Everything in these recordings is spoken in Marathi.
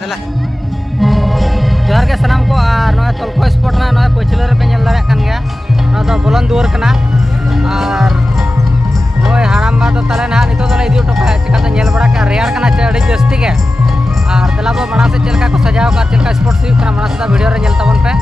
Dala. Johar ke sanam ko ar noy tolko sport na noy pachila re pe nyel dare kan gaya. No do bolan duar kana ar noy haram ba do tale na nito dole idiu toka chikata nyel bada ka rear kana che adi jasti ge. Ar dala bo mana se chelka ko sajao ka chelka sports hu kana mana se video re nyel tabon pe.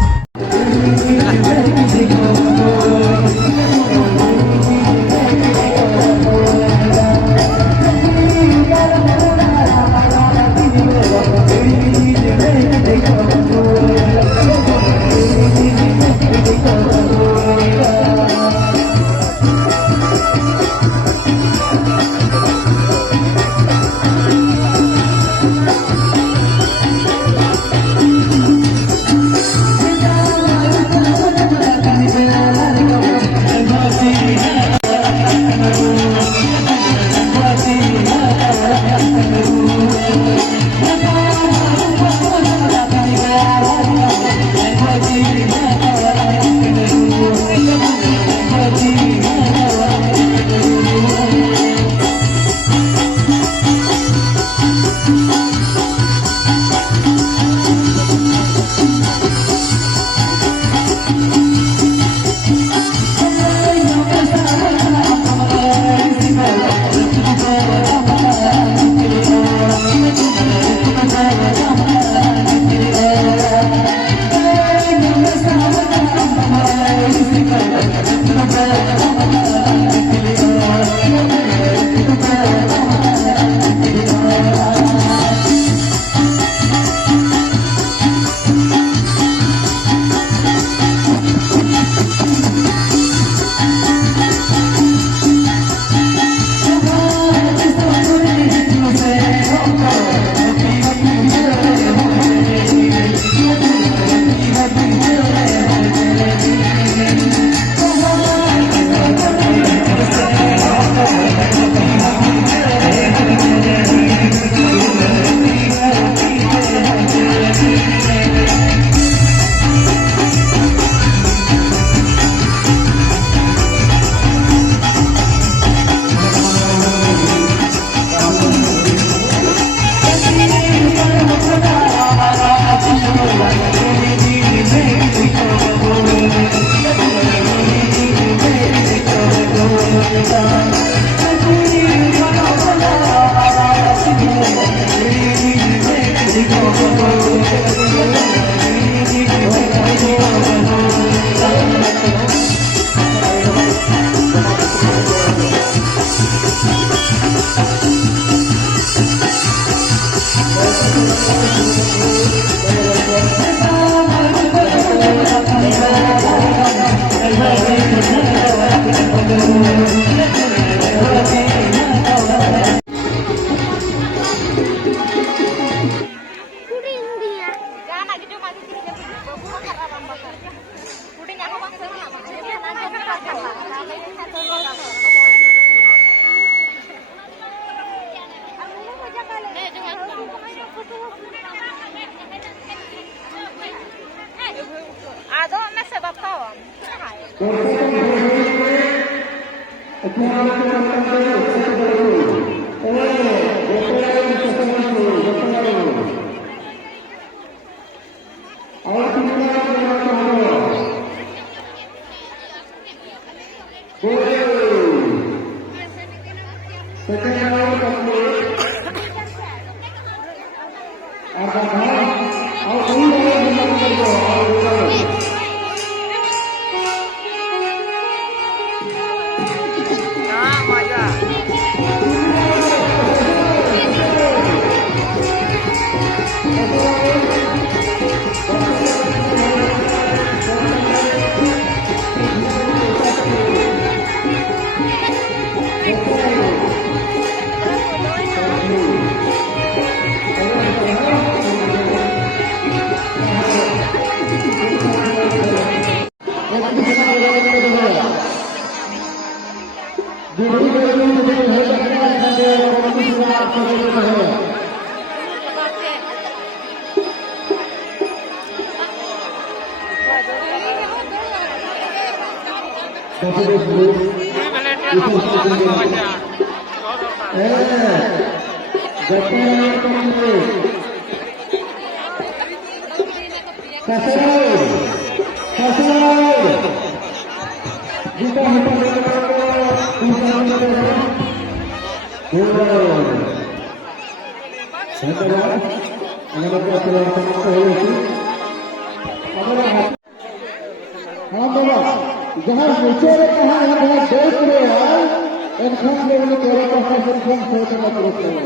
जहाँ नीचे कहा जहाँ देख रहे हैं इनखान में उन्हें केवल कॉन्सेंट्रेशन सोचना पड़ता है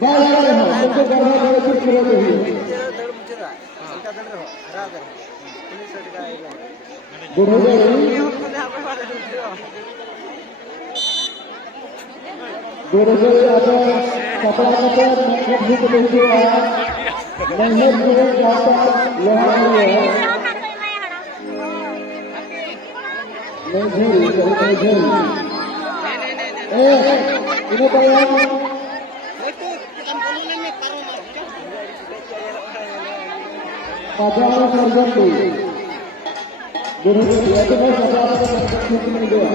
बाल आ रहे हैं सबको गर्भा करे कुछ करोगे ही बुढ़े आता कपड़ा कपड़ा भी तो देखिए मेहनत में जाता लोहा है नहीं ini bayang pada sarjan tu guru dia tu mau apa ini dia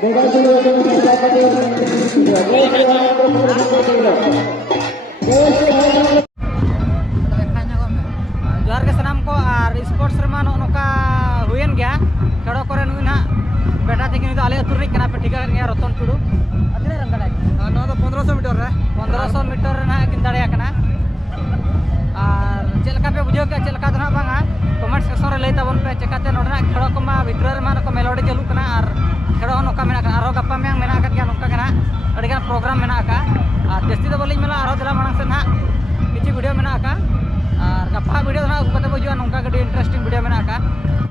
beda juga dengan जोहार के सनाम को और स्पोर्ट्स रमा नोका हुएन गया खेड़ो करे नुई ना बेटा थी नुई आले अतुर रिक पे ठिका गया रतन टुडू अतने रंग दाई नो तो 1500 मीटर रे 1500 मीटर ना किन दाड़िया कना और चलका पे बुझो के चलका दना बांगा कमेंट सेक्शन रे लई ताबन पे चेकाते नोडना खेड़ो को मा भितर रे मा नको मेलोडी चालू कना और खेड़ो नोका मेना का आरो गप्पा में मेना का गया नोका कना अडिगान प्रोग्राम मेना का और जस्ती तो बोली मेला आरो दरा मानग से ना किछि वीडियो मेना का और गप्पा वीडियो ना उगते बजुआ नोका गडी इंटरेस्टिंग वीडियो मेना का